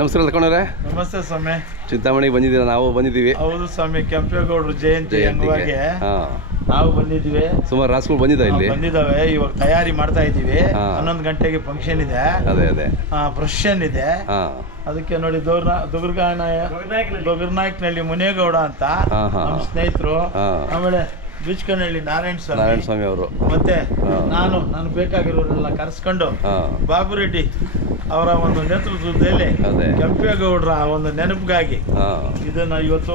ನಮಸ್ಕಾರ ಲಕ್ಕಣ್ಣವ್ರೆ. ನಮಸ್ತೆ ಸ್ವಾಮಿ. ಚಿಂತಾಮಣಿಗೆ ಬಂದಿದ್ದೀರಾ? ನಾವು ಬಂದಿದ್ದೀವಿ. ಹೌದು ಸ್ವಾಮಿ, ಕೆಂಪೇಗೌಡರು ಜಯಂತಿ ಅಂಗವಾಗಿ ನಾವು ಬಂದಿದ್ವಿ. ಸುಮಾರು ರಾಸುಗಳು ಬಂದಿದ್ದಾವೆ. ಇವಾಗ ತಯಾರಿ ಮಾಡ್ತಾ ಇದ್ದೀವಿ. 11 ಗಂಟೆಗೆ ಫಂಕ್ಷನ್ ಇದೆ. ಅದೇ ಪ್ರೊಸೆಷನ್ ಇದೆ. ಅದಕ್ಕೆ ನೋಡಿ ದೊಗರ್ನಾಯ್ಕನಹಳ್ಳಿ ಮುನೇಗೌಡ ಅಂತ ನಮ್ಮ ಸ್ನೇಹಿತರು, ಆಮೇಲೆ ಬೀಚ್ಕನಹಳ್ಳಿ ನಾರಾಯಣ ಸ್ವಾಮಿ ಅವರು, ಮತ್ತೆ ನಾನು ಬೇಕಾಗಿರೋರೆಲ್ಲ ಕರೆಸ್ಕೊಂಡು ಬಾಬುರೆಡ್ಡಿ ಅವರ ಒಂದು ನೇತೃತ್ವದಲ್ಲಿ ಕೆಂಪೇಗೌಡರ ಒಂದು ನೆನಪಿಗಾಗಿ ಇದನ್ನ ಇವತ್ತು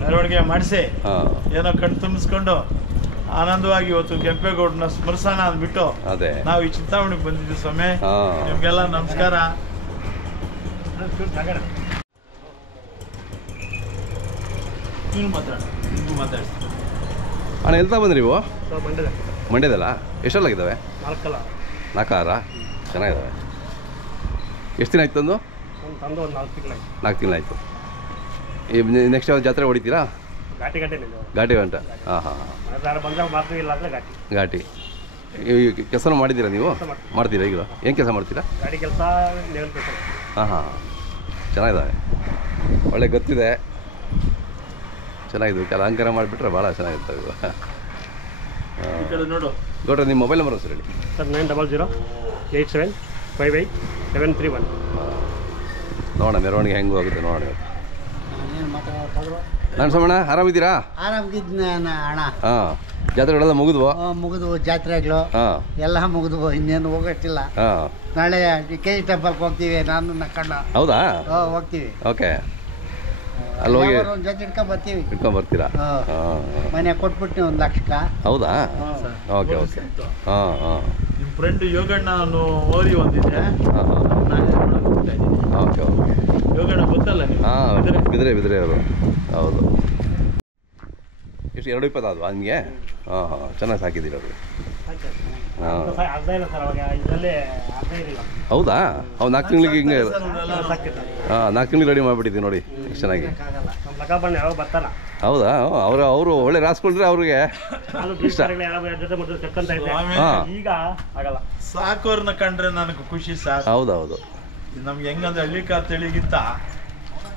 ಮೆರವಣಿಗೆ ಮಾಡಿಸಿ ಏನೋ ಕಣ್ ತುಂಬಿಸ್ಕೊಂಡು ಆನಂದವಾಗಿ ಇವತ್ತು ಕೆಂಪೇಗೌಡನ ಸ್ಮರಿಸೋಣ ಅಂದ್ಬಿಟ್ಟು ನಾವು ಈ ಚಿಂತಾಮಣಿಗೆ ಬಂದಿದ್ದೀವಿ ಸ್ವಾಮಿ. ನಿಮ್ಗೆಲ್ಲ ನಮಸ್ಕಾರ. ಅಣ್ಣ ಎಲ್ತಾ ಬಂದ್ರಿ ನೀವು? ಮಂಡ್ಯದಲ್ಲ? ಎಷ್ಟೆಲ್ಲಾಗಿದ್ದಾವೆ? 4 ಆರ ಚೆನ್ನಾಗಿದ್ದಾವೆ. ಎಷ್ಟು ದಿನ ಆಯ್ತು ತಂದು? 4 ತಿಂಗಳಾಯ್ತು. ಈ ನೆಕ್ಸ್ಟ್ ಯಾವ್ದು ಜಾತ್ರೆ ಹೊಡಿತೀರಾ? ಘಾಟಿ ಗಂಟ. ಘಾಟಿ ಕೆಲಸ ಮಾಡಿದ್ದೀರಾ ನೀವು? ಮಾಡ್ತೀರಾ ಈಗ? ಏನು ಕೆಲಸ ಮಾಡ್ತೀರಾ? ಚೆನ್ನಾಗಿದ್ದಾವೆ, ಒಳ್ಳೆ ಗೊತ್ತಿದೆ, ಚೆನ್ನಾಗಿದೆ. ಅಲಂಕಾರ ಮಾಡಿಬಿಟ್ರೆ ಭಾಳ ಚೆನ್ನಾಗಿರ್ತವೆ ಇವು. ಗೌಡ್ರೆ ನಿಮ್ಮ ಮೊಬೈಲ್ ನಂಬರ್ ಸರ್ ಹೇಳಿ. ಸರ್ 9008758731. ನೋಡೋಣ ಮೆರವಣಿಗೆ ಹೆಂಗೆ ಹೋಗುತ್ತೆ ನೋಡೋಣ. ನಾನು ಸೋಮಣ್ಣ, ಆರಾಮಿದ್ದೀರಾ? ಆರಾಮಿದ್ನ ಅಣ್ಣ. ಜಾತ್ರೆಗಳೆಲ್ಲ ಮುಗಿದ್ವು ಜಾತ್ರೆಗಳು ಎಲ್ಲ ಮುಗಿದ್ವು. ಇನ್ನೇನು ಹೋಗಟ್ಟಿಲ್ಲ. ನಾಳೆ ಕೆ ಜಿ ಟೆಂಪಲ್ಗೆ ಹೋಗ್ತೀವಿ, ನಾನು ನಕ್ಕಣ್ಣ. ಹೌದಾ? ಹೋಗ್ತೀವಿ. ಓಕೆ, ಅಲ್ಲಿ ಹೋಗಿ ಒಂದು ಜೊತೆ ಬರ್ತೀವಿ. ಬರ್ತೀರಾ? ಮನೆ ಕೊಟ್ಬಿಟ್ಟು 1 ಲಕ್ಷಕ್ಕೆ. ಹೌದಾ? Okay okay. ನಿಮ್ಮ ಫ್ರೆಂಡ್ ಯೋಗಣ್ಣ ಓರಿ ಒಂದಿದೆ. Okay okay. ಯೋಗಣ್ಣ ಗೊತ್ತಲ್ಲ? ಬಿದ್ರೆ ಅವರು. ಹೌದು. ಎಷ್ಟು 220 ಆದ್ವಾ ನಿಮಗೆ? ಚೆನ್ನಾಗಿ ಸಾಕಿದ್ದೀರ ಅವರು. ಹೌದಾ? ಅವು 4 ತಿಂಗಳಿಗೆ ಹಿಂಗೆ 4 ತಿಂಗಳಿಗೆ ರೆಡಿ ಮಾಡಿಬಿಟ್ಟಿದ್ದೀವಿ ನೋಡಿ, ಎಷ್ಟು ಚೆನ್ನಾಗಿ. ಹೌದಾ? ಅವರು ಒಳ್ಳೆ ರಾಸ್ಕೊಂಡ್ರೆ ಅವ್ರಿಗೆ ಇಷ್ಟ. ಸಾಕೋರ್ನ ಕಂಡ್ರೆ ನನಗೆ ಖುಷಿ ಸಾಕು. ಹೌದೌದು. ನಮ್ಗೆ ಹೆಂಗಂದ್ರೆ ಹಳ್ಳಿಕಾರ್ ತಳಿಗಿಂತ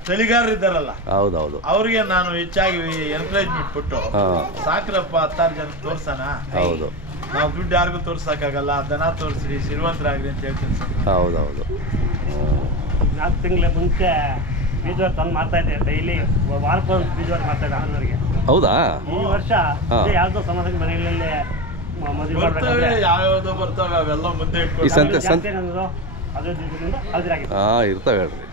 ತಳಿಗಾರರು ಇದ್ದಾರಲ್ಲ, ಹೌದೌದು, ಅವ್ರಿಗೆ ನಾನು ಹೆಚ್ಚಾಗಿ ಎನ್ಕರೇಜ್ಮೆಂಟ್ ಕೊಟ್ಟು ಸಾಕ್ರಪ್ಪ 16 ಜನ ತೋರ್ಸೋಣ. ಹೌದು, ನಾವು ದುಡ್ಡು ಯಾರಿಗೂ ತೋರ್ಸಕ್ಕಾಗಲ್ಲ, ದನ ತೋರಿಸ್ರಿ, ಶ್ರೀಮಂತರಾಗ್ರಿ ಅಂತ ಹೇಳ್ತೀನಿ ಸರ್. ಹೌದೌದು. 4 ತಿಂಗಳ ಮುಂಚೆ ಬೀಜವಾರ ತಂದು ಮಾಡ್ತಾ ಇದ್ದೆ. ಡೈಲಿ ವಾರಕ್ಕೊಂದು ಬೀಜವಾರ ಮಾಡ್ತಾ ಇದ್ದೆ ಆನಂದರಿಗೆ. ಹೌದಾ? ಈ ವರ್ಷ ಯಾವ್ದೋ ಸಮಾಜಕ್ಕೆ ಮನೆಗಳಲ್ಲಿ ಬರ್ತವೆ, ಯಾವ್ಯಾವ್ದೋ ಬರ್ತವೆ, ಅವೆಲ್ಲ ಮುಂದೆ ಇಟ್ಕೊಂಡು ಇರ್ತವೆ ಹೇಳ್ರಿ.